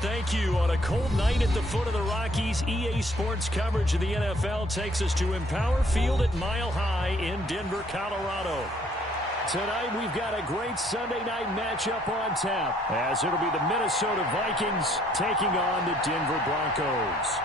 Thank you. On a cold night at the foot of the Rockies, EA Sports coverage of the NFL takes us to Empower Field at Mile High in Denver, Colorado. Tonight, we've got a great Sunday night matchup on tap, as it'll be the Minnesota Vikings taking on the Denver Broncos.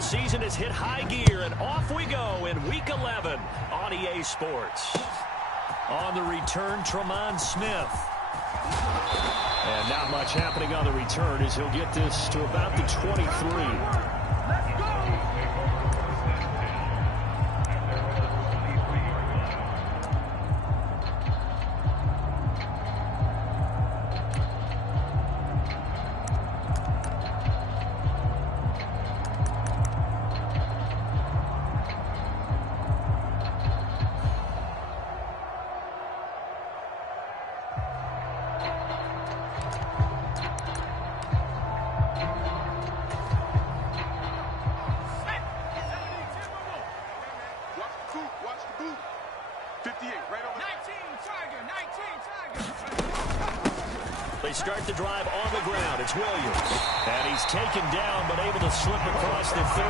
Season has hit high gear, and off we go in Week 11 on EA Sports. On the return, Tremont Smith. And not much happening on the return as he'll get this to about the 23. They start the drive on the ground. It's Williams. And he's taken down, but able to slip across the 35.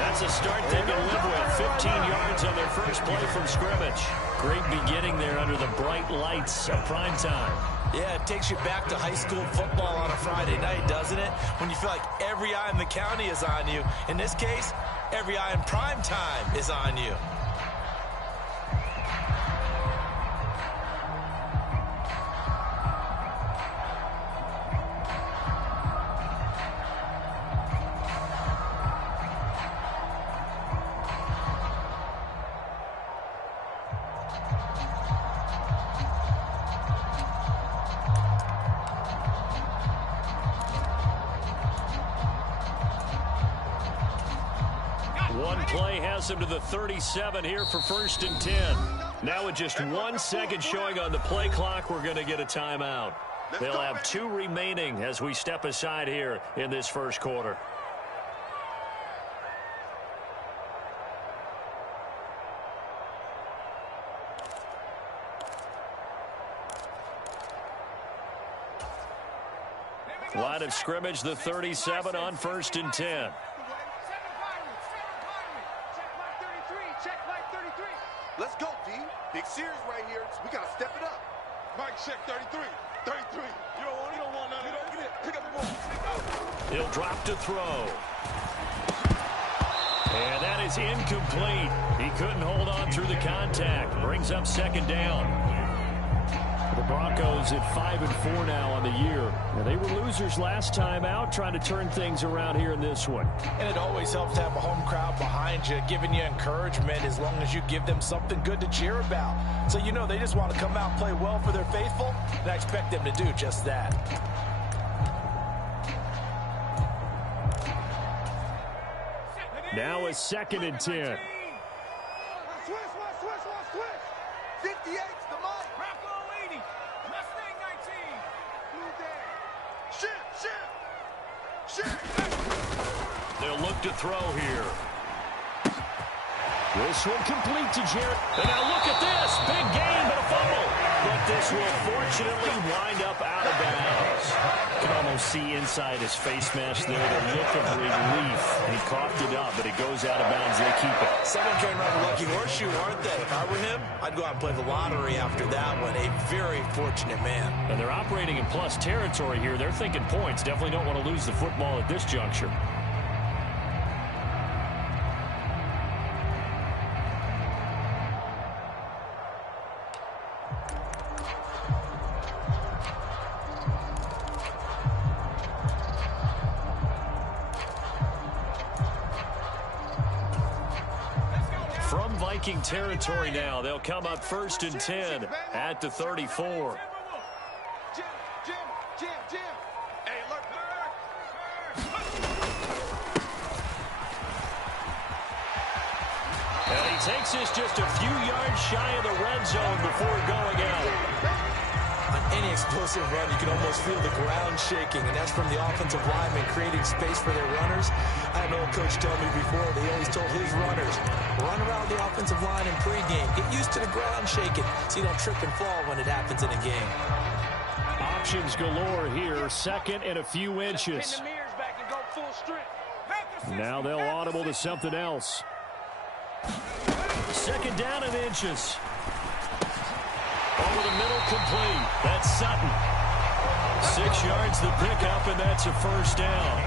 That's a start they can live with. 15 yards on their first play from scrimmage. Great beginning there under the bright lights of prime time. Yeah, it takes you back to high school football on a Friday night, doesn't it? When you feel like every eye in the county is on you. In this case, every eye in prime time is on you. One play has him to the 37 here for 1st and 10. Now with just 1 second showing on the play clock, we're going to get a timeout. They'll have 2 remaining as we step aside here in this first quarter. Line of scrimmage, the 37 on 1st and 10. Let's go, D. Big series right here. We got to step it up. Mike, check 33. 33. You don't want none of that. Pick up the ball. He'll drop to throw. And that is incomplete. He couldn't hold on through the contact. Brings up 2nd down. The Broncos at 5-4 now on the year. Now, they were losers last time out, trying to turn things around here in this one. And it always helps to have a home crowd behind you, giving you encouragement as long as you give them something good to cheer about. So you know they just want to come out and play well for their faithful, and I expect them to do just that. Now a 2nd and 10. Switch. 58's the mark. Bravo 80. Mustang 19. Move there. Shit. They'll look to throw here. This one complete to Jarrett. And now look at this. Big gain, but a fumble. But this will fortunately wind up out of bounds. You can almost see inside his face mask there the look of relief. He coughed it up, but it goes out of bounds. They keep it. Someone came around a lucky horseshoe, aren't they? If I were him, I'd go out and play the lottery after that one. A very fortunate man. And they're operating in plus territory here. They're thinking points. Definitely don't want to lose the football at this juncture. Viking territory now. They'll come up 1st and 10 at the 34. Jam, jam. Hey, alert. And he takes this just a few yards shy of the red zone before going out. On any explosive run, you can almost feel the ground shaking, and that's from the offensive linemen creating space for their runners. I had an old coach tell me before, they always told his runners, run around the offensive line in pregame. Get used to the ground shaking so you don't trip and fall when it happens in a game. Options galore here, second and a few inches. Now they'll audible to something else. Second down and inches. Over the middle, complete. That's Sutton. 6 yards the pickup, and that's a first down.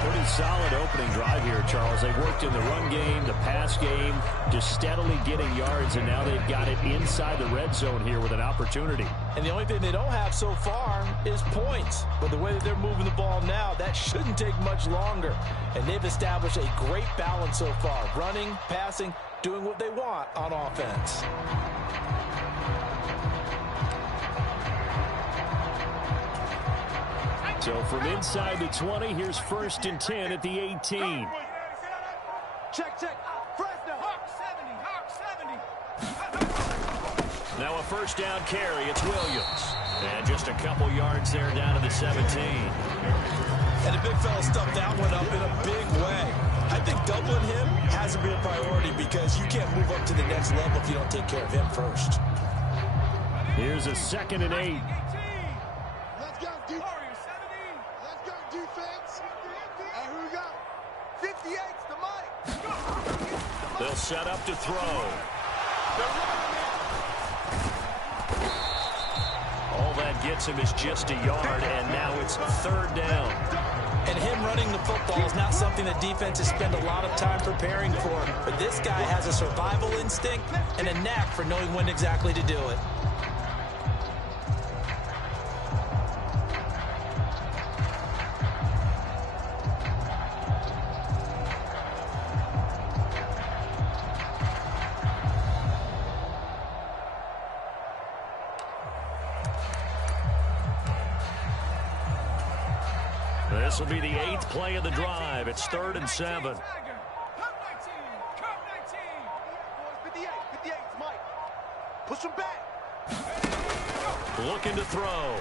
Pretty solid opening drive here, Charles. They've worked in the run game, the pass game, just steadily getting yards, and now they've got it inside the red zone here with an opportunity. And the only thing they don't have so far is points. But the way that they're moving the ball now, that shouldn't take much longer. And they've established a great balance so far. Running, passing, doing what they want on offense. So from inside the 20, here's 1st and 10 at the 18. Check, check. Fresno. Hawk 70. Now a first down carry. It's Williams. And just a couple yards there down to the 17. And the big fella stuffed that one up in a big way. I think doubling him has to be a priority because you can't move up to the next level if you don't take care of him first. Here's a 2nd and 8. Let's go, defense. Let's go, defense. And who we got? 58's the mic. They'll set up to throw. All that gets him is just a yard, and now it's 3rd down. And him running the football is not something that defenses spend a lot of time preparing for. But this guy has a survival instinct and a knack for knowing when exactly to do it. This will be the 8th play of the drive. It's 3rd and 7. 58's Mike. Push him back. Looking to throw.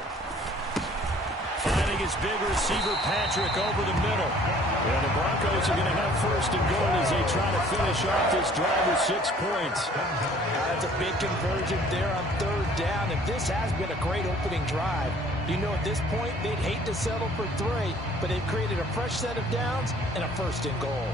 Finding his big receiver, Patrick, over the middle. And the Broncos are going to have 1st and goal as they try to finish off this drive with 6 points. That's a big conversion there on 3rd down, and this has been a great opening drive. You know, at this point, they'd hate to settle for 3, but they've created a fresh set of downs and a 1st and goal.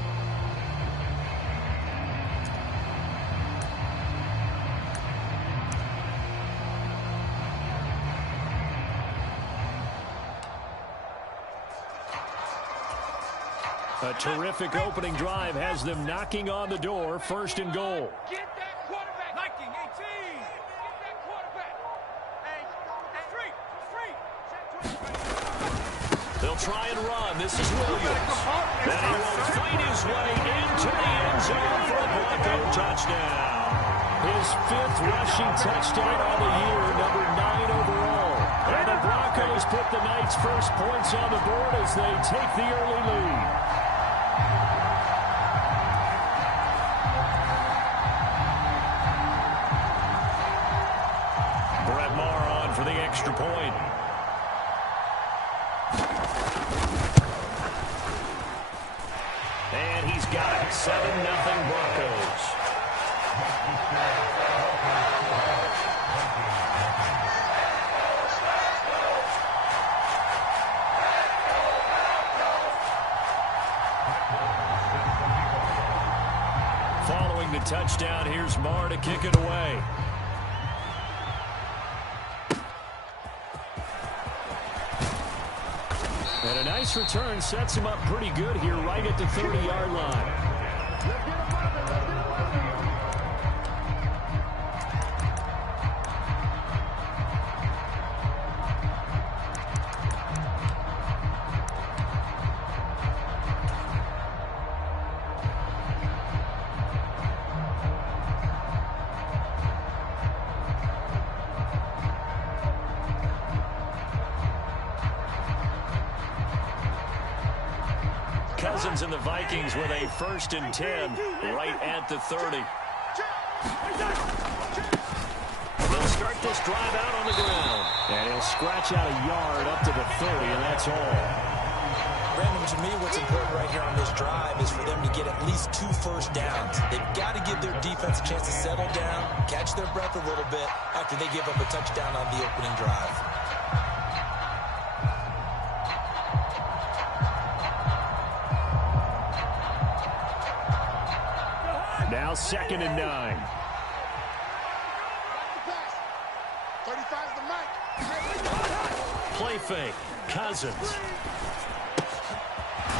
A terrific opening drive has them knocking on the door. 1st and goal. Get that quarterback. Liking 18. Get that quarterback. Hey, straight. They'll try and run. This is Williams. And he will fight his way into the end zone for a Bronco touchdown. His 5th rushing touchdown on the year, number 9 overall. And the Broncos put the Knights' first points on the board as they take the early lead. For the extra point. And he's got it. 7-0 Broncos. Following the touchdown, here's Marr to kick it away. And a nice return sets him up pretty good here right at the 30-yard line. Cousins and the Vikings with a 1st and 10 right at the 30. They'll start this drive out on the ground. And he'll scratch out a yard up to the 30, and that's all. Brandon, to me, what's important right here on this drive is for them to get at least 2 first downs. They've got to give their defense a chance to settle down, catch their breath a little bit after they give up a touchdown on the opening drive. Now 2nd and 9. Play fake. Cousins.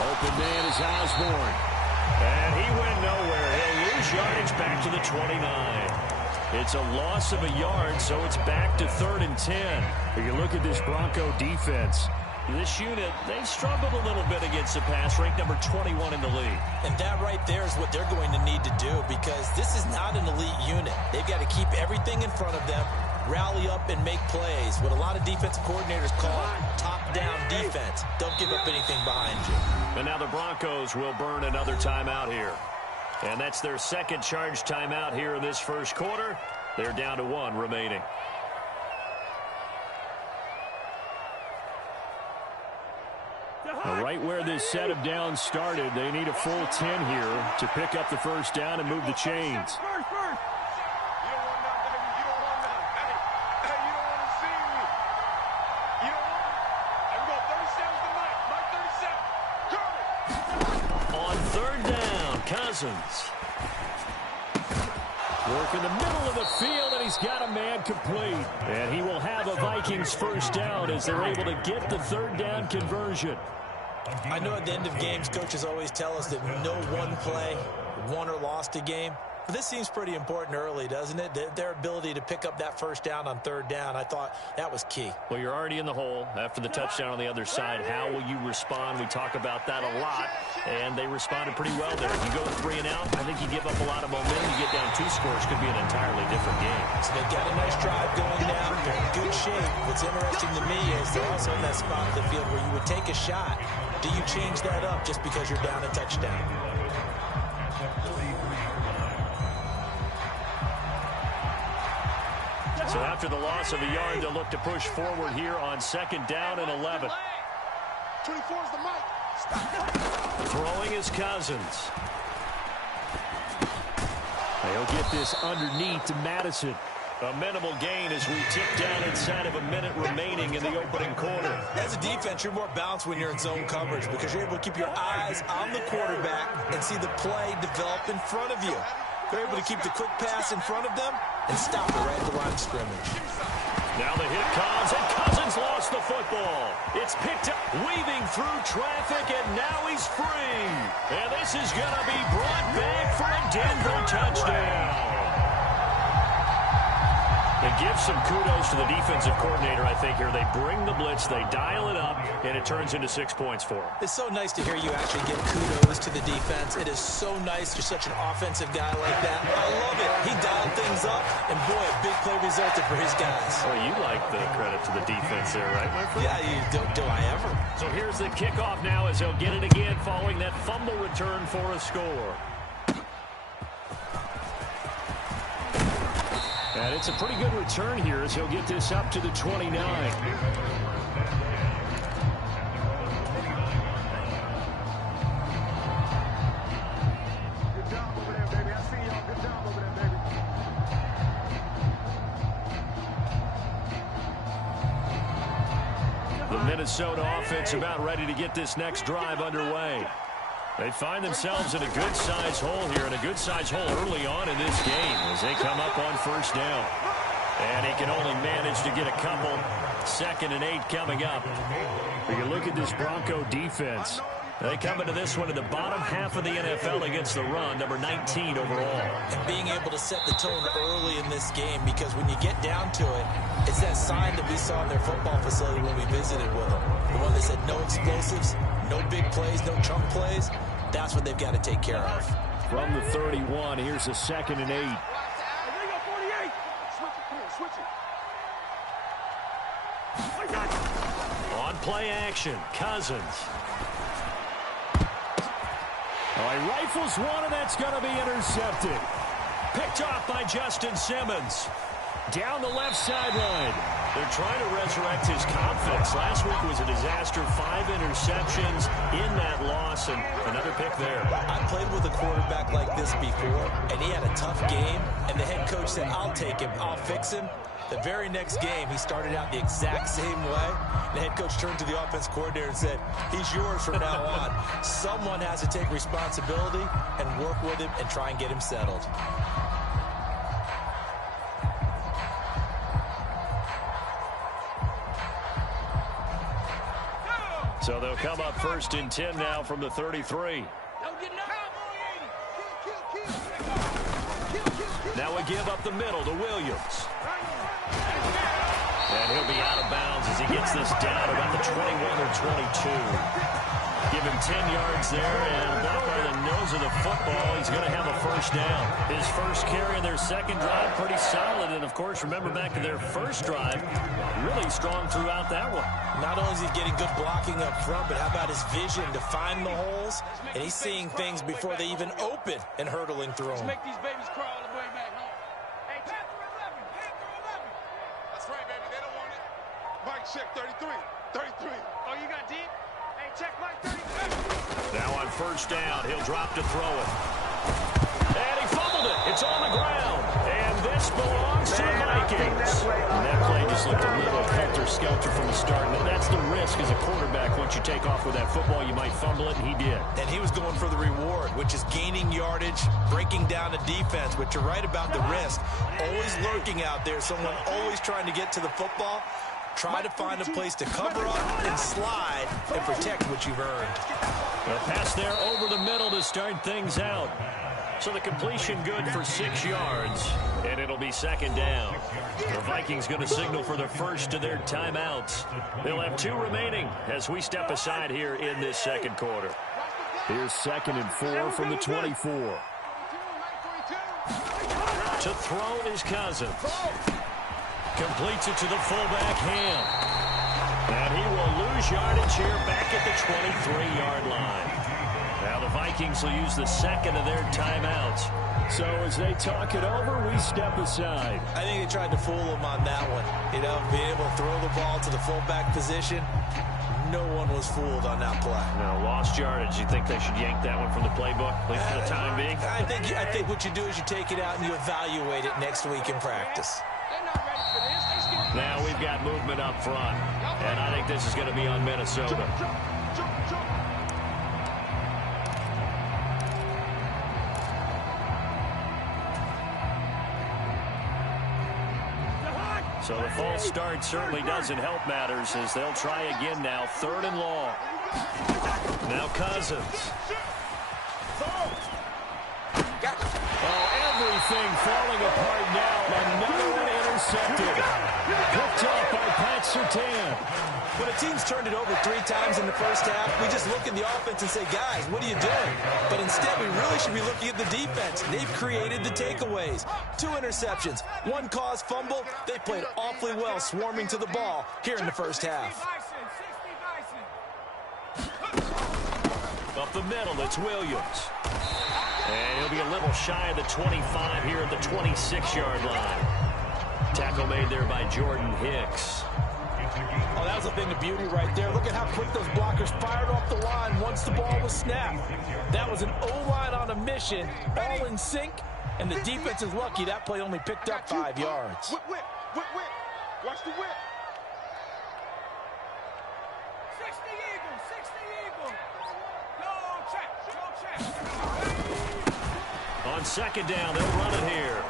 Open man is Osborne. And he went nowhere. He'll lose yardage back to the 29. It's a loss of a yard, so it's back to 3rd and 10. If you look at this Bronco defense, this unit, they struggled a little bit against the pass, ranked number 21 in the league. And that right there is what they're going to need to do, because this is not an elite unit. They've got to keep everything in front of them, rally up and make plays. What a lot of defensive coordinators call top-down defense. Don't give up anything behind you. And now the Broncos will burn another timeout here. And that's their 2nd charge timeout here in this 1st quarter. They're down to 1 remaining. Right where this set of downs started, they need a full 10 here to pick up the 1st down and move the chains. On 3rd down, Cousins. Work in the middle of the field, and he's got a man complete. And he will have a Vikings 1st down as they're able to get the 3rd down conversion. I know at the end of games, coaches always tell us that no one play won or lost a game. But this seems pretty important early, doesn't it? Their ability to pick up that 1st down on 3rd down, I thought that was key. Well, you're already in the hole after the touchdown on the other side. How will you respond? We talk about that a lot, and they responded pretty well there. If you go 3 and out, I think you give up a lot of momentum. You get down 2 scores, could be an entirely different game. So they've got a nice drive going now. They're in good shape. What's interesting to me is they're also in that spot of the field where you would take a shot. Do you change that up just because you're down a touchdown? So after the loss of a yard, they'll look to push forward here on 2nd down and 11. 24 is the mic. Throwing is Cousins. They'll get this underneath to Madison. A minimal gain as we tick down inside of a minute remaining in the opening quarter. As a defense, you're more balanced when you're in zone coverage because you're able to keep your eyes on the quarterback and see the play develop in front of you. They're able to keep the quick pass in front of them and stop it right at the line of scrimmage. Now the hit comes, and Cousins lost the football. It's picked up, weaving through traffic, and now he's free. And this is going to be brought back for a Denver touchdown. It gives some kudos to the defensive coordinator, I think, here. They bring the blitz, they dial it up, and it turns into 6 points for them. It's so nice to hear you actually give kudos to the defense. It is so nice you're such an offensive guy like that. I love it. He dialed things up, and boy, a big play resulted for his guys. Well, you like the credit to the defense there, right, my friend? Yeah, do I ever? So here's the kickoff now as they'll get it again following that fumble return for a score. And it's a pretty good return here as he'll get this up to the 29. Good job over there, baby. I see y'all. Good job over there, baby. The Minnesota offense about ready to get this next drive underway. They find themselves in a good-sized hole here, and a good-sized hole early on in this game as they come up on 1st down. And he can only manage to get a couple. 2nd and 8 coming up. But you look at this Bronco defense. They come into this one in the bottom half of the NFL against the run, number 19 overall. And being able to set the tone early in this game, because when you get down to it, it's that sign that we saw in their football facility when we visited with them. The one that said no explosives, no big plays, no chunk plays. That's what they've got to take care of. From the 31, here's a 2nd and 8. On play action, Cousins. Oh, he rifles one, and that's going to be intercepted. Picked off by Justin Simmons. Down the left sideline. They're trying to resurrect his confidence. Last week was a disaster. 5 interceptions in that loss, and another pick there. I played with a quarterback like this before, and he had a tough game, and the head coach said, I'll take him, I'll fix him. The very next game, he started out the exact same way. The head coach turned to the offense coordinator and said, he's yours from now on. Someone has to take responsibility and work with him and try and get him settled. So they'll come up 1st and 10 now from the 33. Now we give up the middle to Williams. And he'll be out of bounds as he gets this down about the 21 or 22. Give him 10 yards there, and about by the nose of the football, he's going to have a first down. His first carry in their second drive, pretty solid. And, of course, remember back to their first drive, really strong throughout that one. Not only is he getting good blocking up front, but how about his vision to find the holes? And he's seeing things before they even open and hurtling through them. Let's make these babies crawl all the way back home. Hey, Panther 11, Panther 11. That's right, baby. They don't want it. Mike, check 33. 33. Oh, you got deep? Hey, check Mike 33. Now on first down, he'll drop to throw it. And he fumbled it. It's on the ground. And this belongs to the Vikings. And that play just looked a little helter-skelter from the start. And that's the risk as a quarterback. Once you take off with that football, you might fumble it, and he did. And he was going for the reward, which is gaining yardage, breaking down the defense. But you're right about the risk. Always lurking out there, someone always trying to get to the football. Try to find a place to cover up and slide and protect what you've earned. A pass there over the middle to start things out. So the completion good for 6 yards, and it'll be second down. The Vikings going to signal for the first of their timeouts. They'll have 2 remaining as we step aside here in this second quarter. Here's 2nd and 4 from the 24. To throw is Cousins. Completes it to the fullback, Ham. And he will lose yardage here back at the 23-yard line. Now the Vikings will use the second of their timeouts. So as they talk it over, we step aside. I think they tried to fool him on that one. You know, being able to throw the ball to the fullback position. No one was fooled on that play. No, lost yardage. You think they should yank that one from the playbook, at least for the time being? I think what you do is you take it out and you evaluate it next week in practice. Now we've got movement up front, and I think this is going to be on Minnesota. So the false start certainly doesn't help matters as they'll try again now. 3rd and long. Now Cousins. Oh, everything falling apart now. Another one intercepted. Picked off by Pat Surtain. When a team's turned it over 3 times in the first half, we just look at the offense and say, guys, what are you doing? But instead, we really should be looking at the defense. They've created the takeaways. 2 interceptions, 1 caused fumble. They played awfully well swarming to the ball here in the first half. Up the middle, it's Williams. And he'll be a little shy of the 25 here at the 26-yard line. Tackle made there by Jordan Hicks. Oh, that was a thing of beauty right there. Look at how quick those blockers fired off the line once the ball was snapped. That was an O-line on a mission, all in sync, and the defense is lucky that play only picked up 5 yards. Whip. Watch the whip. 60 Eagles. Go check. On second down, they'll run it here.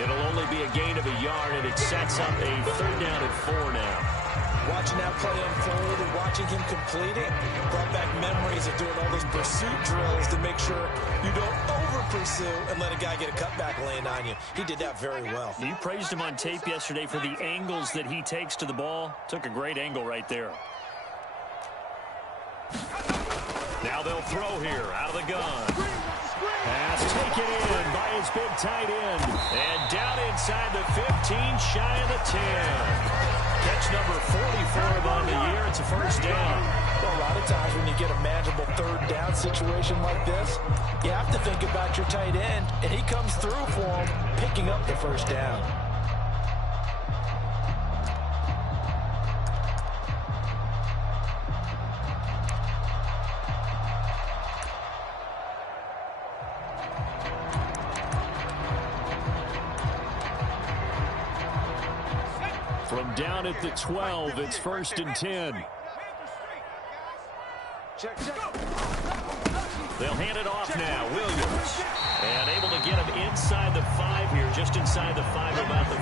It'll only be a gain of a yard, and it sets up a 3rd down and 4 now. Watching that play unfold and watching him complete it brought back memories of doing all those pursuit drills to make sure you don't over-pursue and let a guy get a cutback laying on you. He did that very well. You praised him on tape yesterday for the angles that he takes to the ball. Took a great angle right there. Now they'll throw here out of the gun. Pass taken in by his big tight end. And down inside the 15, shy of the 10. Catch number 44 on the year. It's a first down. Well, a lot of times when you get a manageable third down situation like this, you have to think about your tight end, and he comes through for him, picking up the first down. From down at the 12, it's 1st and 10. They'll hand it off now. Williams. And able to get him inside the 5 here, just inside the 5, about the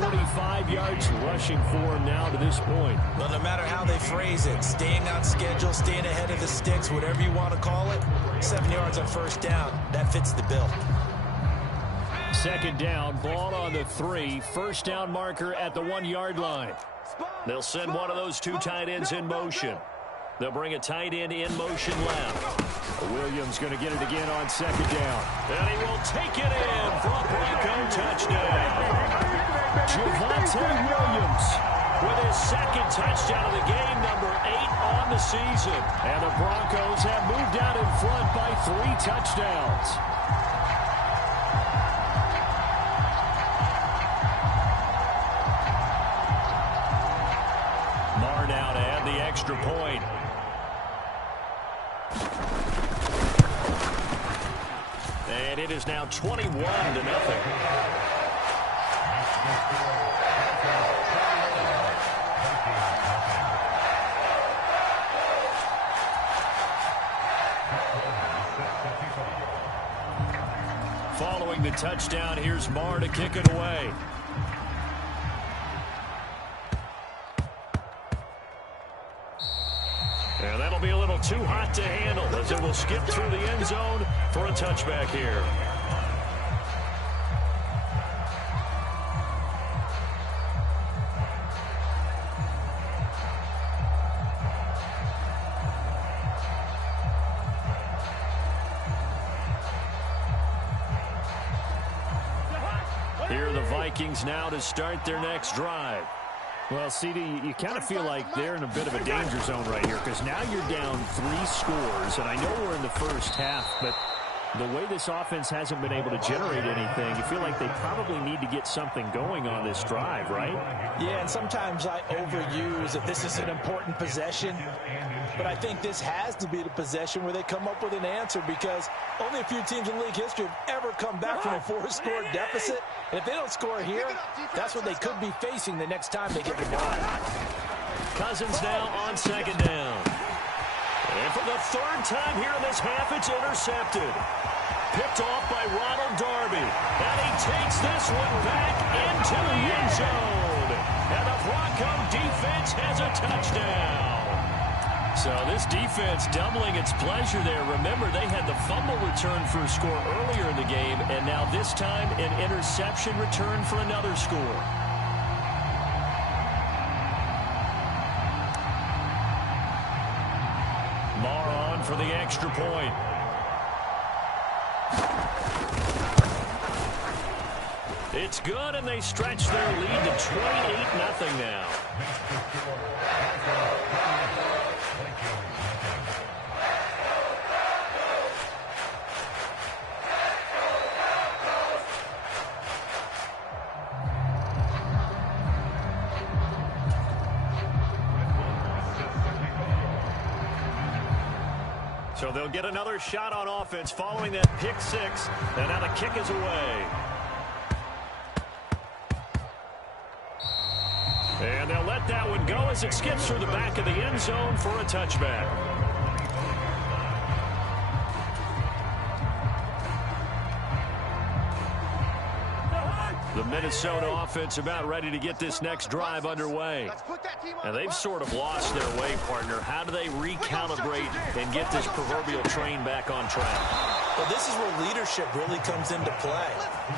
4. 45 yards rushing for him now to this point. Well, no matter how they phrase it, staying on schedule, staying ahead of the sticks, whatever you want to call it, 7 yards on first down, that fits the bill. 2nd down, ball on the 3. First down marker at the 1-yard line. They'll send one of those 2 tight ends in motion. They'll bring a tight end in motion left. Williams going to get it again on 2nd down. And he will take it in for a Bronco touchdown. Javonte Williams with his 2nd touchdown of the game, number 8 on the season. And the Broncos have moved out in front by 3 touchdowns. Mar now to add the extra point. And it is now 21-0. Following the touchdown, here's Mar to kick it away. And that'll be a little too hot to handle as it will skip through the end zone for a touchback here. Here are the Vikings now to start their next drive. Well, CD, you kind of feel like they're in a bit of a danger zone right here because now you're down 3 scores, and I know we're in the first half, but the way this offense hasn't been able to generate anything, you feel like they probably need to get something going on this drive, right? Yeah, and sometimes I overuse that this is an important possession, but I think this has to be the possession where they come up with an answer because only a few teams in league history have ever come back from a 4-score deficit. And if they don't score here, that's what they could be facing the next time they get the ball. Cousins now on 2nd down. And for the 3rd time here in this half, it's intercepted. Picked off by Ronald Darby. And he takes this one back into the end zone. And the Bronco defense has a touchdown. So this defense doubling its pleasure there. Remember, they had the fumble return for a score earlier in the game, and now this time an interception return for another score. Mar on for the extra point. It's good, and they stretch their lead to 28-0 now. So they'll get another shot on offense following that pick 6, and now the kick is away. And they'll let that one go as it skips through the back of the end zone for a touchback. The Minnesota offense about ready to get this next drive underway. And they've sort of lost their way, partner. How do they recalibrate and get this proverbial train back on track? Well, this is where leadership really comes into play.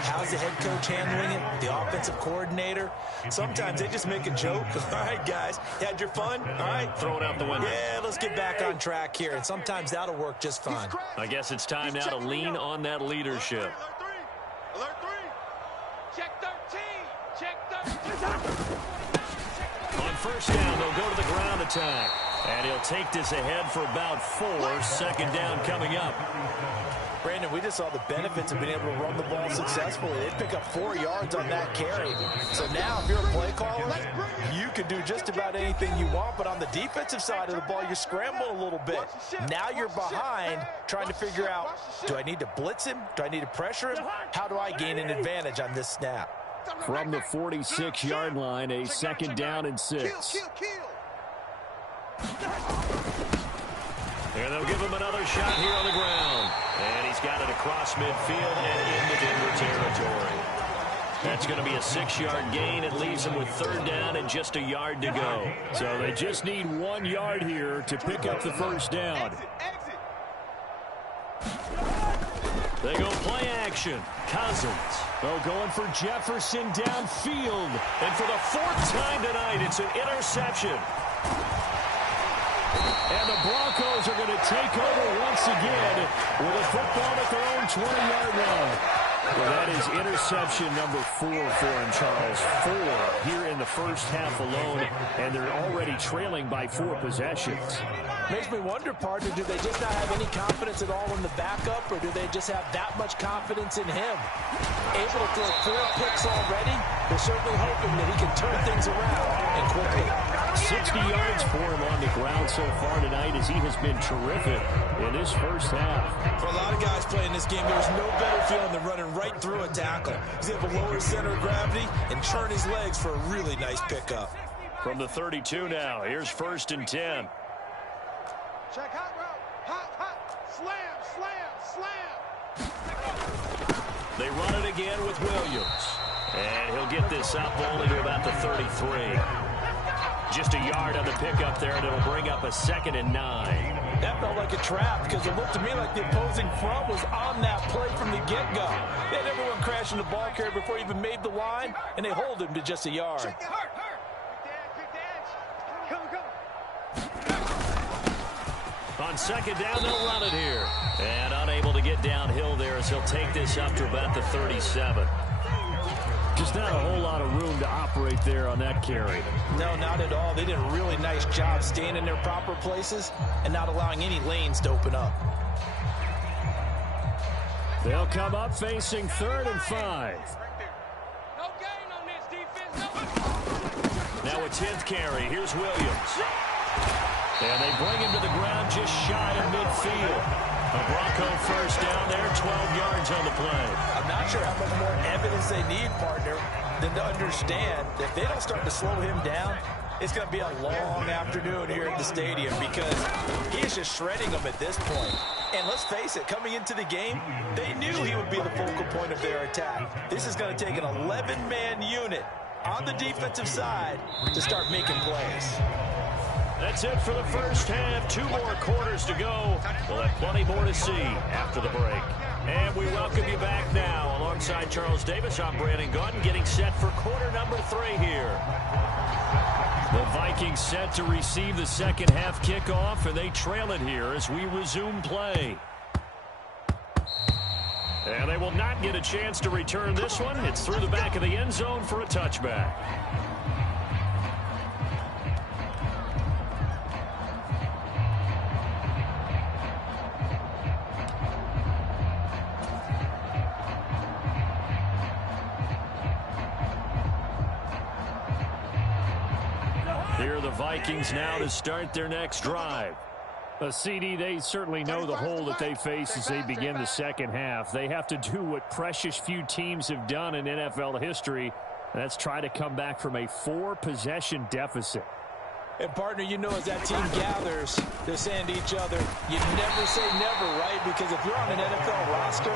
How's the head coach handling it? The offensive coordinator? Sometimes they just make a joke. All right, guys, you had your fun? All right. Throw it out the window. Yeah, let's get back on track here. And sometimes that'll work just fine. I guess it's time now to lean on that leadership. Alert 3. Check 13. Check 13. On first down, they'll go to the ground attack. And he'll take this ahead for about 4. Second down coming up. Brandon, we just saw the benefits of being able to run the ball successfully. They pick up 4 yards on that carry. So now if you're a play caller, you can do just about anything you want. But on the defensive side of the ball, you scramble a little bit. Now you're behind trying to figure out, do I need to blitz him? Do I need to pressure him? How do I gain an advantage on this snap? From the 46-yard line, a second down and 6. And they'll give him another shot here on the ground. And he's got it across midfield and into Denver territory. That's going to be a 6-yard gain. It leaves him with third down and just a yard to go. So they just need 1 yard here to pick up the first down. They go play action. Cousins. Oh, going for Jefferson downfield. And for the 4th time tonight, it's an interception. And the Broncos are going to take over once again with a football at their own 20-yard line. Well, that is interception number 4 for him, Charles. 4 here in the first half alone, and they're already trailing by 4 possessions. Makes me wonder, partner, do they just not have any confidence at all in the backup, or do they just have that much confidence in him? Able to throw 4 picks already, they're certainly hoping that he can turn things around and quickly. 60 yards for him on the ground so far tonight as he has been terrific in this first half. For a lot of guys playing this game, there's no better feeling than running right through a tackle. He's able to lower his center of gravity and turn his legs for a really nice pickup. From the 32 now, here's 1st and 10. Check hot route. Hot. Slam. They run it again with Williams. And he'll get this up only to about the 33. Just a yard on the pickup there, and it'll bring up a 2nd and 9. That felt like a trap because it looked to me like the opposing front was on that play from the get-go. They had everyone crashing the ball carrier before he even made the line, and they hold him to just a yard. Hurt. Quick dance. Come. On 2nd down, they'll run it here. And unable to get downhill there as he'll take this up to about the 37. Just not a whole lot of room to operate there on that carry. No, not at all. They did a really nice job staying in their proper places and not allowing any lanes to open up. They'll come up facing 3rd and 5. No gain on this defense. Now a 10th carry. Here's Williams. And they bring him to the ground just shy of midfield. A Bronco first down there, 12 yards on the play. I'm not sure how much more evidence they need, partner, than to understand that if they don't start to slow him down, it's going to be a long afternoon here at the stadium because he is just shredding them at this point. And let's face it, coming into the game, they knew he would be the focal point of their attack. This is going to take an 11-man unit on the defensive side to start making plays. That's it for the first half. 2 more quarters to go. We'll have plenty more to see after the break. And we welcome you back now. Alongside Charles Davis, I'm Brandon Gunn, getting set for quarter number 3 here. The Vikings set to receive the second half kickoff, and they trail it here as we resume play. And they will not get a chance to return this one. It's through the back of the end zone for a touchback. Here are the Vikings now to start their next drive. CD, they certainly know the hole that they face as they begin the second half. They have to do what precious few teams have done in NFL history. That's try to come back from a 4-possession deficit. And, partner, you know, as that team gathers, they're saying to each other, you never say never, right? Because if you're on an NFL roster,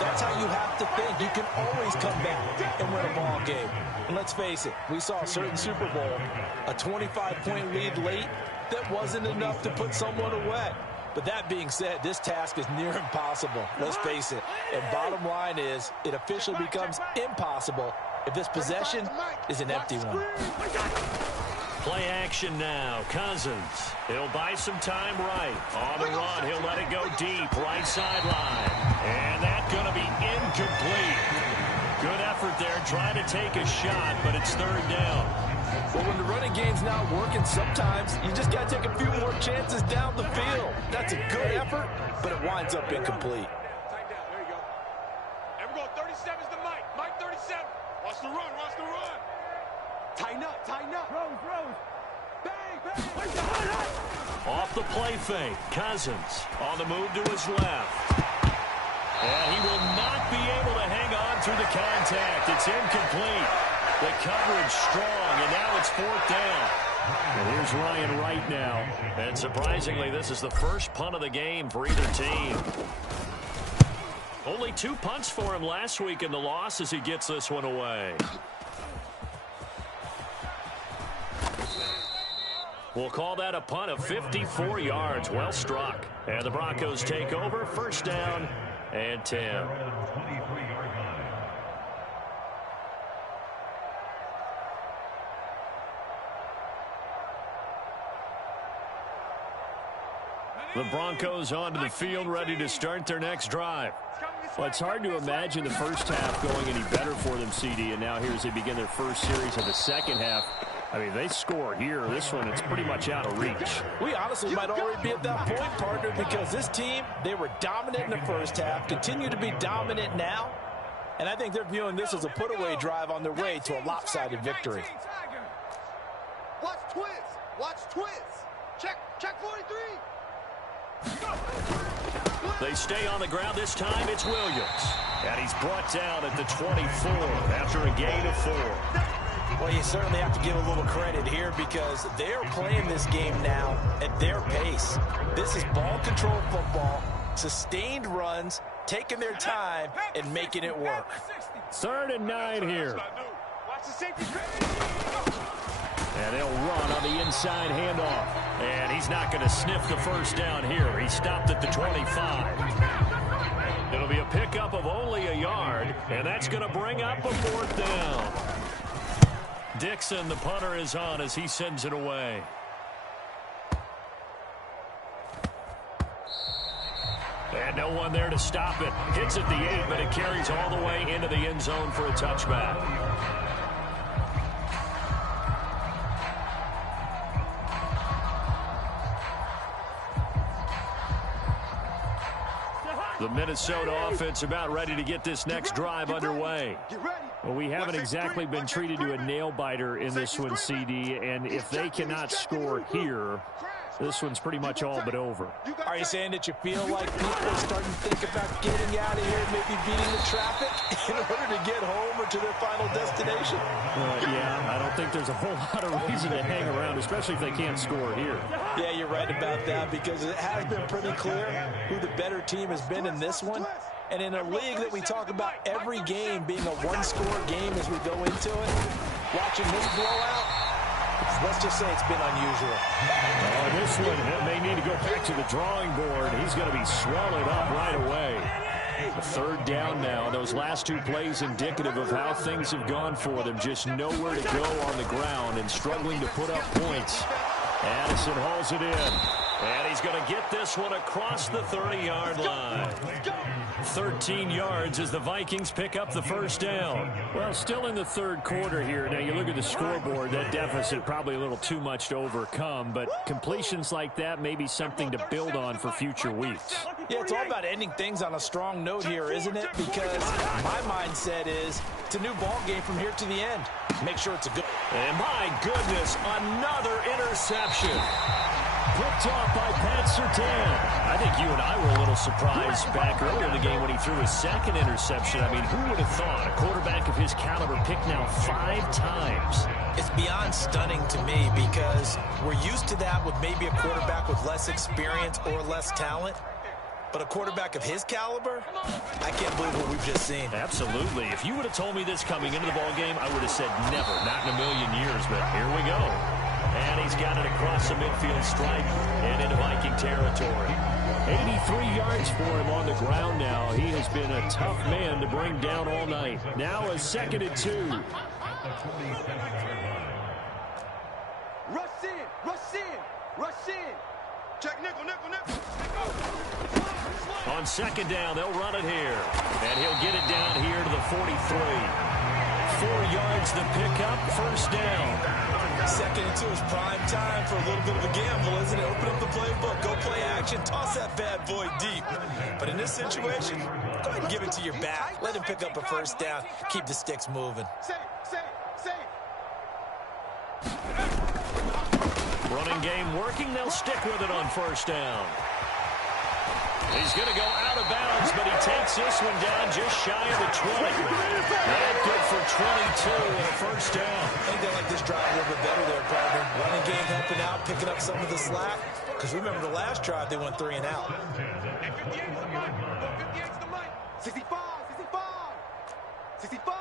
that's how you have to think. You can always come back and win a ball game. And let's face it, we saw a certain Super Bowl, a 25-point lead late that wasn't enough to put someone away. But that being said, this task is near impossible. Let's face it. And bottom line is, it officially becomes impossible if this possession is an empty one. Play action now. Cousins. He'll buy some time right. On the run, he'll let it go deep. Right sideline. And that's going to be incomplete. Good effort there trying to take a shot, but it's third down. Well, when the running game's not working, sometimes you just got to take a few more chances down the field. That's a good effort, but it winds up incomplete. Tight down. There you go. And we're going 37's the Mike. Mike 37. Watch the run. Watch the run. Tighten up, tighten up. Rose. Bang, bang. Off the play fake. Cousins on the move to his left. And he will not be able to hang on through the contact. It's incomplete. The coverage strong, and now it's 4th down. And here's Ryan Wright now. And surprisingly, this is the first punt of the game for either team. Only 2 punts for him last week in the loss as he gets this one away. We'll call that a punt of 54 yards. Well struck. And the Broncos take over. 1st down and 10. The Broncos onto the field, ready to start their next drive. Well, it's hard to imagine the first half going any better for them, CD, and now here as they begin their first series of the second half. I mean, they score here. This one, it's pretty much out of reach. We honestly might already be at that point, partner, because this team, they were dominant in the first half, continue to be dominant now, and I think they're viewing this as a put-away drive on their way to a lopsided victory. Watch twins. Watch twins. Check 43. They stay on the ground this time. It's Williams. And he's brought down at the 24 after a gain of 4. Well, you certainly have to give a little credit here because they're playing this game now at their pace. This is ball control football, sustained runs, taking their time and making it work. 3rd and 9 here. Watch the safety. And they'll run on the inside handoff. And he's not going to sniff the first down here. He stopped at the 25. It'll be a pickup of only a yard, and that's going to bring up a 4th down. Dixon, the punter, is on as he sends it away. And no one there to stop it. Hits at the 8, but it carries all the way into the end zone for a touchback. The Minnesota offense about ready to get this next drive underway. Well, we haven't exactly been treated to a nail-biter in this one, CD, and if they cannot score here, this one's pretty much all but over. Are you saying that you feel like people are starting to think about getting out of here, maybe beating the traffic in order to get home or to their final destination? Yeah, I don't think there's a whole lot of reason to hang around, especially if they can't score here. Yeah, you're right about that because it has been pretty clear who the better team has been in this one. And in a league that we talk about every game being a one-score game as we go into it, watching this blowout, let's just say it's been unusual. Oh, this one may need to go back to the drawing board. He's going to be swallowed up right away. A 3rd down now. Those last 2 plays indicative of how things have gone for them. Just nowhere to go on the ground and struggling to put up points. Addison hauls it in. And he's going to get this one across the 30-yard line. 13 yards as the Vikings pick up the 1st down. Well, still in the 3rd quarter here. Now, you look at the scoreboard, that deficit probably a little too much to overcome, but completions like that may be something to build on for future weeks. Yeah, it's all about ending things on a strong note here, isn't it? Because my mindset is it's a new ball game from here to the end. Make sure it's a good... And my goodness, another interception. Picked off by Pat Surtain. I think you and I were a little surprised back earlier in the game when he threw his 2nd interception. I mean, who would have thought a quarterback of his caliber picked now 5 times? It's beyond stunning to me because we're used to that with maybe a quarterback with less experience or less talent. But a quarterback of his caliber, I can't believe what we've just seen. Absolutely. If you would have told me this coming into the ballgame, I would have said never, not in a million years. But here we go. And he's got it across the midfield stripe and into Viking territory. 83 yards for him on the ground now. He has been a tough man to bring down all night. Now a 2nd and 2. Rush in, rush in, rush in. Check nickel. On 2nd down, they'll run it here. And he'll get it down here to the 43. 4 yards the pickup, first down. 2nd and 2 is prime time for a little bit of a gamble, isn't it? Open up the playbook, go play action, toss that bad boy deep. But in this situation, go ahead and give it to your back. Let him pick up a first down. Keep the sticks moving. Running game working. They'll stick with it on first down. He's going to go out of bounds, but he takes this one down just shy of the 20. That good for 22 and a first down. I think they like this drive a little bit better there, partner. Running game helping out, picking up some of the slack. Because remember the last drive, they went 3 and out. 65, 65, 65.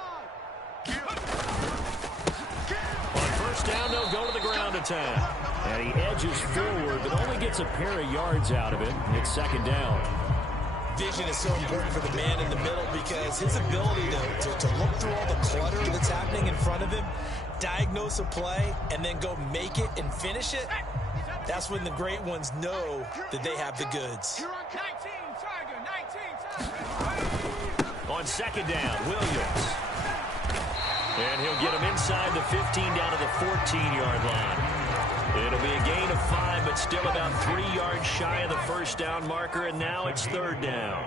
On first down, they'll go to the ground attack. And he edges forward, but only gets a pair of yards out of it. It's 2nd down. Vision is so important for the man in the middle because his ability to look through all the clutter that's happening in front of him, diagnose a play, and then go make it and finish it, that's when the great ones know that they have the goods. On 2nd down, Williams. And he'll get him inside the 15 down to the 14-yard line. It'll be a gain of 5, but still about 3 yards shy of the first down marker, and now it's 3rd down.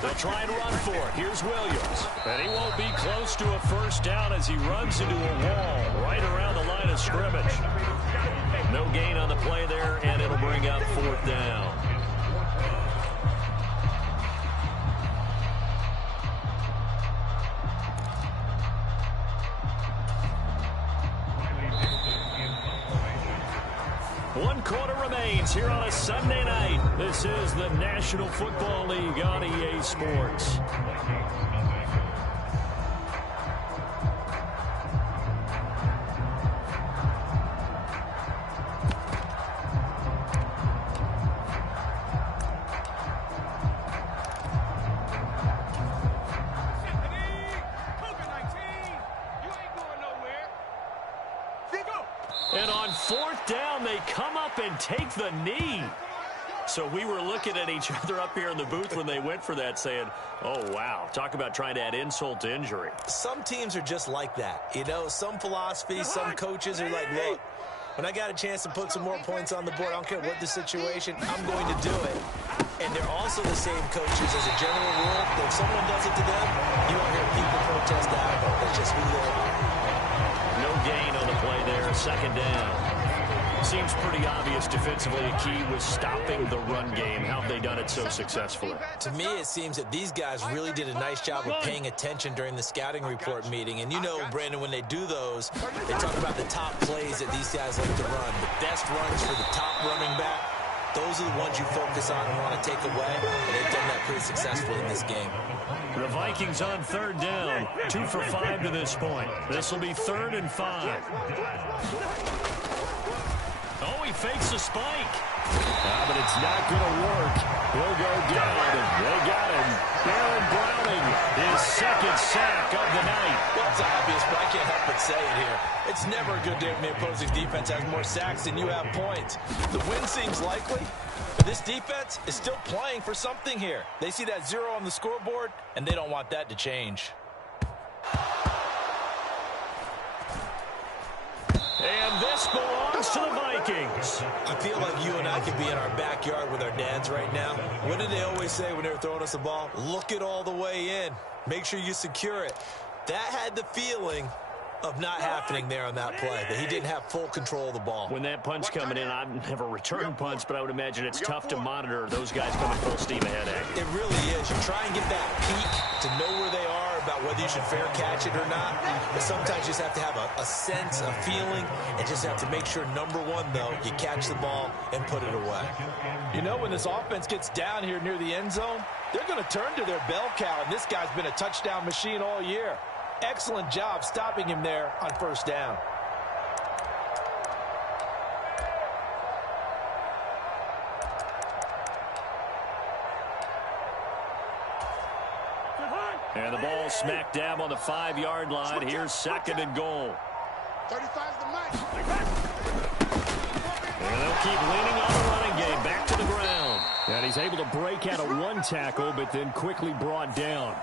They'll try and run for it. Here's Williams. And he won't be close to a first down as he runs into a wall right around the line of scrimmage. No gain on the play there, and it'll bring up 4th down. One quarter remains here on a Sunday night. This is the National Football League on EA Sports. And on 4th down, they come up and take the knee. So we were looking at each other up here in the booth when they went for that saying, oh, wow, talk about trying to add insult to injury. Some teams are just like that. You know, some philosophies, some coaches are like, look, when I got a chance to put some more points on the board, I don't care what the situation, I'm going to do it. And they're also the same coaches as a general rule. That if someone does it to them, you won't hear people protest out of it. That's just who they are. No gain on the play there, 2nd down. Seems pretty obvious defensively a key was stopping the run game. How have they done it so successfully? To me, it seems that these guys really did a nice job of paying attention during the scouting report meeting. And you know, Brandon, when they do those, they talk about the top plays that these guys like to run. The best runs for the top running back. Those are the ones you focus on and want to take away. And they've done that pretty successfully in this game. The Vikings on 3rd down. 2 for 5 to this point. This will be 3rd and 5. Oh, he fakes a spike. But it's not going to work. He'll go down, and they got him. Aaron Browning, his 2nd sack of the night. Well, it's obvious, but I can't help but say it here. It's never a good day when the opposing defense has more sacks than you have points. The win seems likely, but this defense is still playing for something here. They see that 0 on the scoreboard, and they don't want that to change. And this belongs to the Vikings. I feel like you and I could be in our backyard with our dads right now. What did they always say when they were throwing us the ball? Look it all the way in. Make sure you secure it. That had the feeling of not happening there on that play, that he didn't have full control of the ball. When that punch coming in, I've never returned punch, but I would imagine it's tough to monitor those guys coming full steam ahead at you. It really is. You try and get that peek to know where they are, about whether you should fair catch it or not. But sometimes you just have to have a sense, a feeling, and just have to make sure, number one, though, you catch the ball and put it away. You know, when this offense gets down here near the end zone, they're going to turn to their bell cow, and this guy's been a touchdown machine all year. Excellent job stopping him there on 1st down. And the ball smack dab on the 5-yard line. Here's 2nd and goal. 35's the match. And they'll keep leaning on the running game. Back to the ground. And he's able to break out of 1 tackle, but then quickly brought down.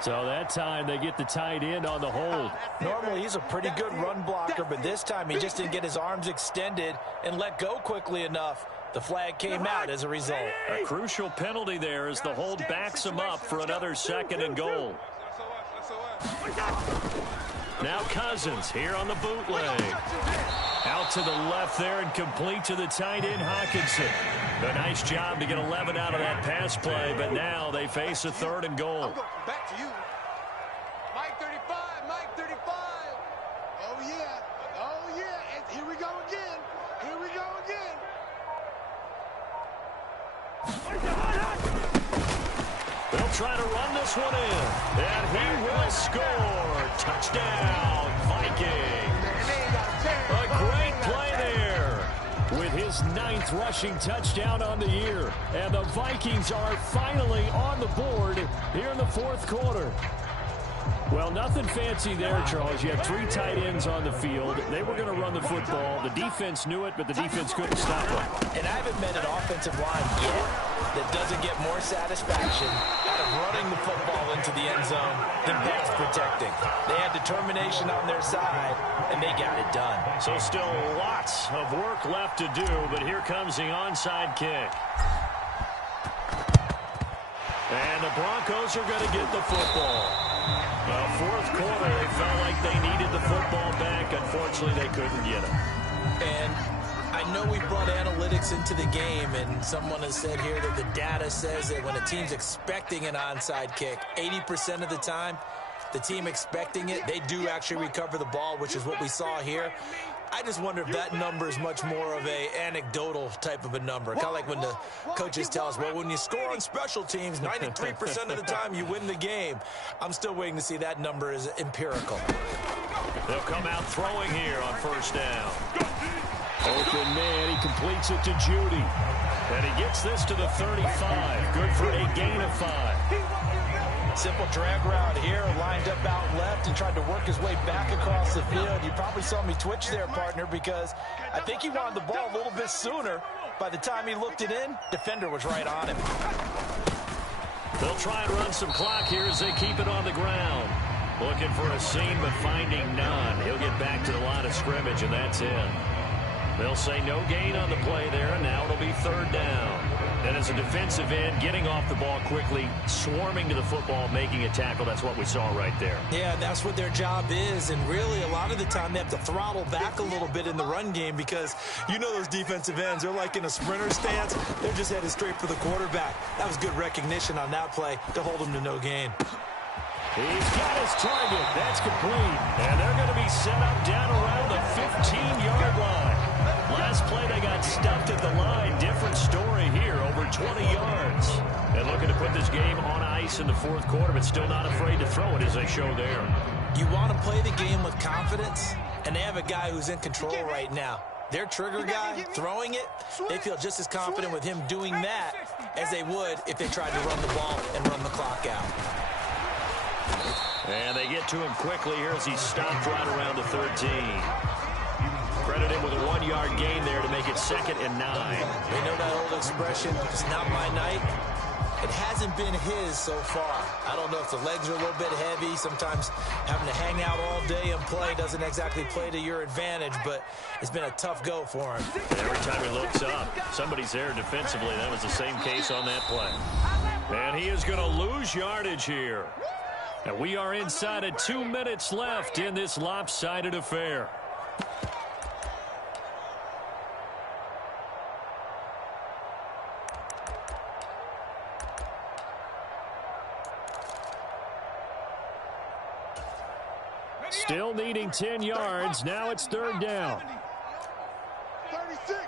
So that time they get the tight end on the hold. Normally he's a pretty good run blocker, but this time he just didn't get his arms extended and let go quickly enough. The flag came out as a result. A crucial penalty there as the hold backs him up for another 2nd and goal. Now Cousins here on the bootleg. Out to the left there and complete to the tight end, Hawkinson. A nice job to get 11 out of that pass play, but now they face a 3rd and goal. Back to you. Mike 35, Mike 35. Oh, yeah. Oh, yeah. And here we go again. Here we go again. They'll try to run this one in, and he will score. Touchdown, Vikings. A great play there with his 9th rushing touchdown on the year. And the Vikings are finally on the board here in the 4th quarter. Well, nothing fancy there, Charles. You had 3 tight ends on the field. They were going to run the football. The defense knew it, but the defense couldn't stop them. And I haven't met an offensive line yet that doesn't get more satisfaction out of running the football into the end zone than pass protecting. They had determination on their side, and they got it done. So still lots of work left to do, but here comes the onside kick. And the Broncos are going to get the football. Well, 4th quarter, they felt like they needed the football back. Unfortunately, they couldn't get it. And I know we brought analytics into the game, and someone has said here that the data says that when a team's expecting an onside kick, 80% of the time, the team expecting it, they do actually recover the ball, which is what we saw here. I just wonder if that number is much more of a anecdotal type of a number. Kind of like when the coaches tell us, well, when you score on special teams, 93% of the time you win the game. I'm still waiting to see that number is empirical. They'll come out throwing here on 1st down. Open man, he completes it to Judy. And he gets this to the 35. Good for a gain of 5. Simple drag route here, lined up out left and tried to work his way back across the field. You probably saw me twitch there, partner, because I think he wanted the ball a little bit sooner. By the time he looked it in, defender was right on him. They'll try and run some clock here as they keep it on the ground. Looking for a seam, but finding none. He'll get back to the line of scrimmage, and that's it. They'll say no gain on the play there, and now it'll be 3rd down. And as a defensive end, getting off the ball quickly, swarming to the football, making a tackle, that's what we saw right there. Yeah, that's what their job is, and really a lot of the time they have to throttle back a little bit in the run game because you know those defensive ends, they're like in a sprinter stance. They're just headed straight for the quarterback. That was good recognition on that play to hold him to no gain. He's got his target. That's complete. And they're going to be set up down around the 15-yard line. Last play, they got stuffed at the line. Different story here, over 20 yards. And looking to put this game on ice in the 4th quarter, but still not afraid to throw it as they show there. You want to play the game with confidence, and they have a guy who's in control right now. Their trigger guy throwing it, they feel just as confident with him doing that as they would if they tried to run the ball and run the clock out. And they get to him quickly here as he's stopped right around the 13. Credit him with a 1-yard gain there to make it 2nd and 9. They know that old expression, it's not my night. It hasn't been his so far. I don't know if the legs are a little bit heavy. Sometimes having to hang out all day and play doesn't exactly play to your advantage, but it's been a tough go for him. And every time he looks up, somebody's there defensively. That was the same case on that play. And he is going to lose yardage here. And we are inside of 2 minutes left in this lopsided affair. Still needing 10 yards. Now it's 3rd down. 36.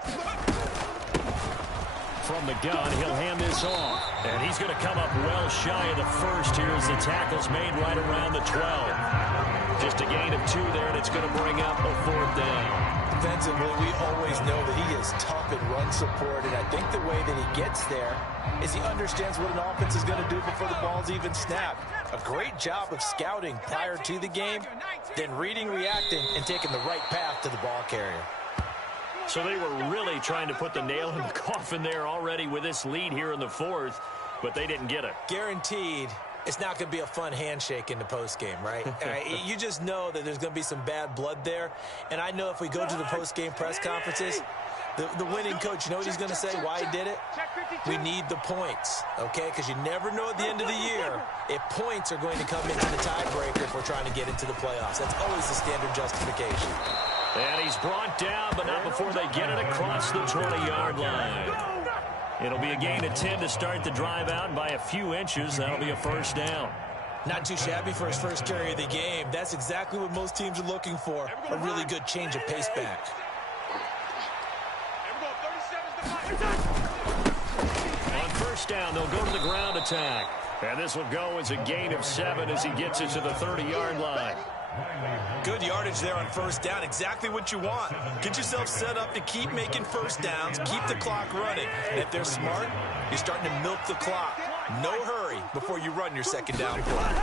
From the gun, he'll hand this off. And he's going to come up well shy of the first here as the tackle's made right around the 12. Just a gain of 2 there, and it's going to bring up a 4th down. Defensively, we always know that he is tough in run support, and I think the way that he gets there is he understands what an offense is going to do before the ball's even snapped. A great job of scouting prior to the game, then reading, reacting, and taking the right path to the ball carrier. So they were really trying to put the nail in the coffin there already with this lead here in the 4th, but they didn't get it. Guaranteed It's not going to be a fun handshake in the postgame, right? You just know that there's going to be some bad blood there. And I know if we go to the postgame press conferences, the winning coach, you know what he's going to say, why he did it? We need the points, okay? Because you never know at the end of the year if points are going to come into the tiebreaker if we're trying to get into the playoffs. That's always the standard justification. And he's brought down, but not before they get it across the 20-yard line. It'll be a gain of 10 to start the drive out by a few inches. That'll be a first down. Not too shabby for his first carry of the game. That's exactly what most teams are looking for, a really good change of pace back. On first down, they'll go to the ground attack. And this will go as a gain of 7 as he gets it to the 30-yard line. Good yardage there on first down. Exactly what you want. Get yourself set up to keep making first downs, keep the clock running. And if they're smart, you're starting to milk the clock. No hurry before you run your second down play.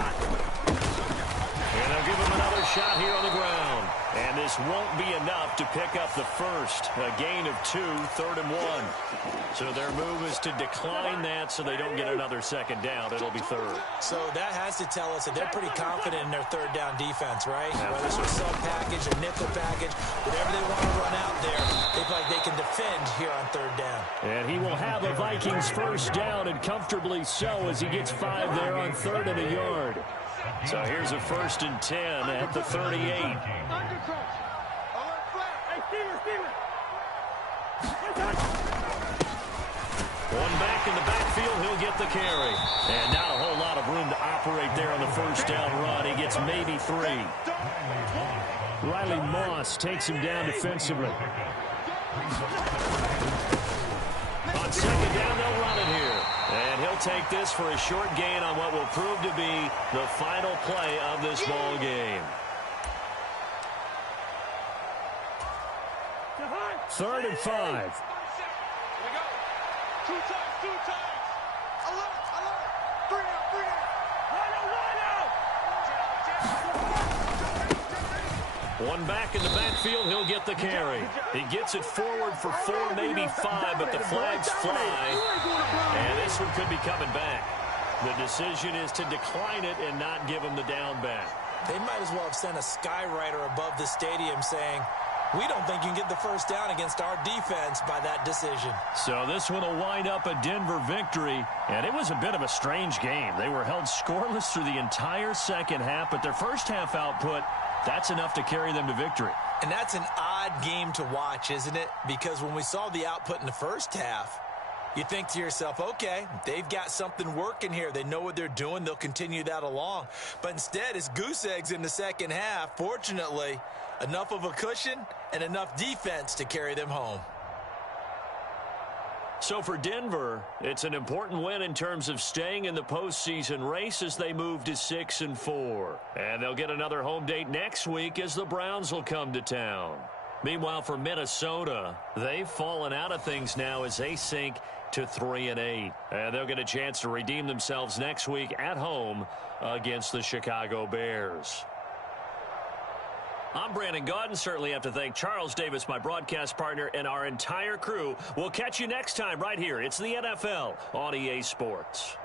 And they'll give him another shot here on the ground. And this won't be enough to pick up the first. A gain of 2, 3rd and 1. So their move is to decline that so they don't get another second down. It'll be 3rd. So that has to tell us that they're pretty confident in their third down defense, right? Whether it's a sub package, a nickel package, whatever they want to run out there, they feel like they can defend here on third down. And he will have a Vikings first down, and comfortably so as he gets 5 there on 3rd and a yard. So here's a 1st and 10 at the 38. One back in the backfield, he'll get the carry. And not a whole lot of room to operate there on the first down run. He gets maybe 3. Riley Moss takes him down defensively. On second down, they'll run it here. And he'll take this for a short gain on what will prove to be the final play of this ball game. 3rd and 5. Two times. Alert. 3 out. One back in the backfield, he'll get the carry. He gets it forward for 4, maybe 5, but the flags fly. And this one could be coming back. The decision is to decline it and not give him the down back. They might as well have sent a skywriter above the stadium saying, we don't think you can get the first down against our defense by that decision. So this one will wind up a Denver victory, and it was a bit of a strange game. They were held scoreless through the entire second half, but their first half output, that's enough to carry them to victory. And that's an odd game to watch, isn't it? Because when we saw the output in the first half, you think to yourself, okay, they've got something working here. They know what they're doing. They'll continue that along. But instead, it's goose eggs in the second half. Fortunately, enough of a cushion and enough defense to carry them home. So for Denver, it's an important win in terms of staying in the postseason race as they move to 6-4. And they'll get another home date next week as the Browns will come to town. Meanwhile, for Minnesota, they've fallen out of things now as they sink to 3-8. And they'll get a chance to redeem themselves next week at home against the Chicago Bears. I'm Brandon Gaudin. Certainly have to thank Charles Davis, my broadcast partner, and our entire crew. We'll catch you next time right here. It's the NFL on EA Sports.